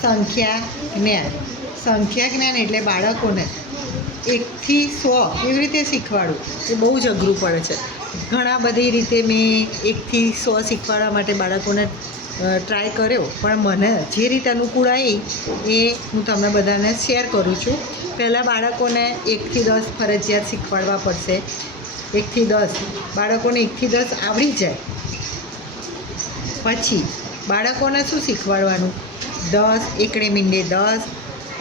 સંખ્યા જ્ઞાન એટલે બાળકોને 1 થી 100 એવી રીતે શીખવાડવું એ બહુ જ અઘરું પડે છે. ઘણા બધી રીતે મેં 1 થી 100 શીખવાડવા માટે બાળકોને ટ્રાય કર્યો, પણ મને જે રીતે અનુકૂળ આવી એ હું તમને બધાને શેર કરું છું. પહેલાં બાળકોને 1 થી 10 ફરજિયાત શીખવાડવા પડશે. 1 થી 10 બાળકોને 1 થી 10 આવડી જાય પછી બાળકોને શું શીખવાડવાનું? 10 એકડે મીંડે 10,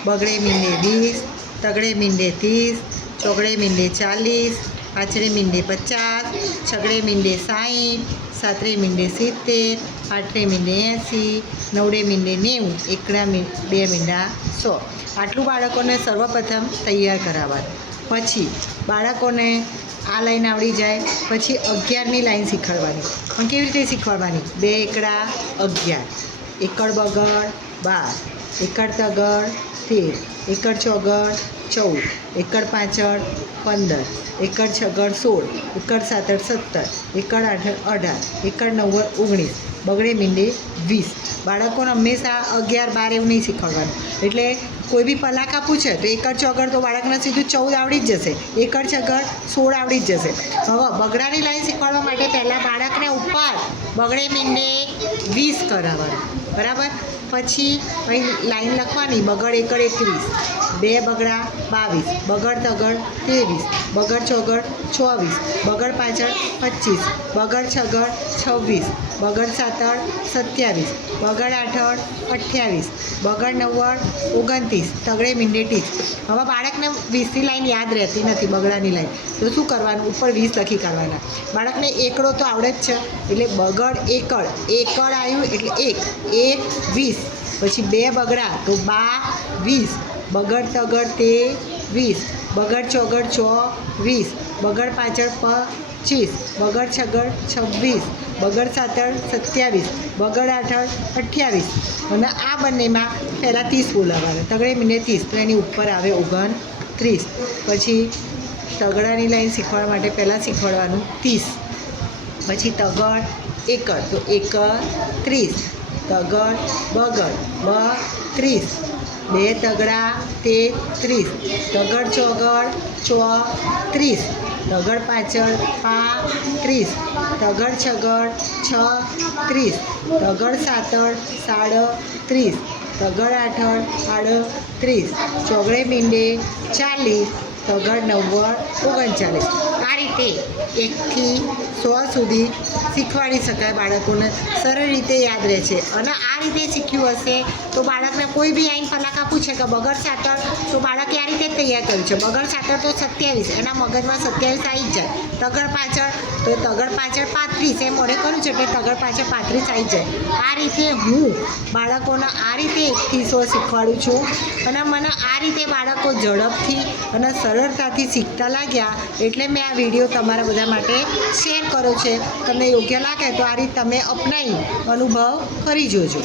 બગડે મીંડે 20, તગડે મીંડે 30, ચોગડે મીંડે 40, પાંચડે મીંડે 50, છગડે મીંડે 60, સાતડે મીંડે 70, આઠડે મીંડે 80, નવડે મીંડે 90, એકડા 2 મીંડા 100. આટલું બાળકોને સર્વપ્રથમ તૈયાર કરાવવાનું. પછી બાળકોને આ લાઈન આવડી જાય પછી 11ની લાઈન શીખવાડવાની. પણ કેવી રીતે શીખવાડવાની? 2 એકડા 11, એકડ બગડ 12, એકડ તગડ 13, એકડ ચોગડ 14, એકડ પાંચડ 15, એકડ છગડ 16, એકડ સાતડ 17, એકડ આઠડ 18, એકડ નવ્વડ 19, બગડે મીંડે 20. બાળકોને હંમેશા 11, 12 એવું નહીં શીખવાડવાનું. એટલે કોઈ બી પલાકા પૂછે તો એકડ ચોગડ તો બાળકને સીધું 14 આવડી જ જશે, એકડ છગડ 16 આવડી જ જશે. હવે બગડાની લાઈન શીખવાડવા માટે પહેલાં બાળકને ઉપર બગડે મીંડે 20 કરાવવાનું, બરાબર. પછી લાઈન લખવાની, બગડ એકડ 21, 2 બગડા 22, બગડ તગડ 23, બગડ ચોગડ 24, બગડ પાછળ 25, બગડ છગડ 26, બગડ સાતડ 27, બગડ આઠડ 28, બગડ નવ્વડ 29, તગડે મીંડે 30. હવે બાળકને 20ની લાઈન યાદ રહેતી નથી, બગડાની લાઈન, તો શું કરવાનું? ઉપર 20 લખી કાઢવાના. બાળકને એકડો તો આવડે જ છે, એટલે બગડ એકડ આવ્યું એટલે 1 20, પછી 2 બગડા તો 22, બગડ તગડ 23, બગડ ચોગડ 24, બગડ પાછળ 25, બગડ છગડ 26, બગડ સાતડ 27, બગડ આઠડ 28. અને આ બંનેમાં પહેલાં 30 બોલાવવાના, તગડે મીંડે 30, તો એની ઉપર આવે 29. પછી તગડાની લાઈન શીખવાડવા માટે પહેલાં શીખવાડવાનું 30, પછી તગડ એકડ તો 31, તગડ બગડ 32, 2 તગડા 33, તગડ ચોગડ 34, તગડ પાછળ 35, તગડ છગડ 36, તગડ સાતડ 37, તગડ આઠડ 38, ચોગડે મીંડે 40, તગડ નવ્વડ 39. આ રીતે 1 થી 100 સુધી શીખવાડી શકાય બાળકોને, સરળ રીતે યાદ રહે છે. અને આ રીતે શીખ્યું હશે તો બાળકને કોઈ બી આઈને પલાકા પૂછે કે બગડ સાતડ, તો બાળકે આ રીતે તૈયાર કર્યું છે. બગડ સાતડ તો 27, એના મગજમાં 27 આવી જ જાય. તગડ પાછળ તો તગડ પાછળ 35, એ મોઢે કર્યું છે એટલે તગડ પાછળ 35 આવી જાય. આ રીતે હું બાળકોને આ રીતે 1 થી 100 શીખવાડું છું. અને મને આ રીતે બાળકો ઝડપથી અને સરળતાથી શીખતા લાગ્યા એટલે મેં આ વિડીયો તમારા બધા માટે શેર કર્યો છે. તમને યોગ્ય લાગે તો આ રીતે તમે અપનાવી અનુભવ કરી જોજો.